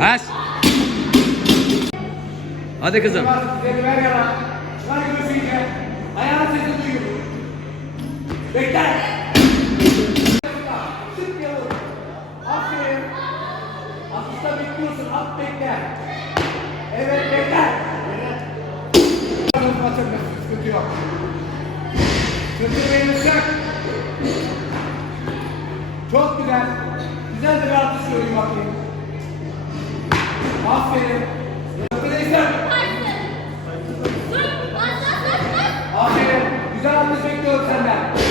Bas. Hadi kızım. Ayağını sesi duyuyor. Bekle. Atışta bekliyorsun. At bekle. Evet bekle. Atabilirsin. Sıkıntı yok. Sırtını yumuşak. Çok güzel. Güzel de bir atış göreyim bakayım. Aferin. Arkadaşlar. Aferin. Güzel atış bekliyorum senden.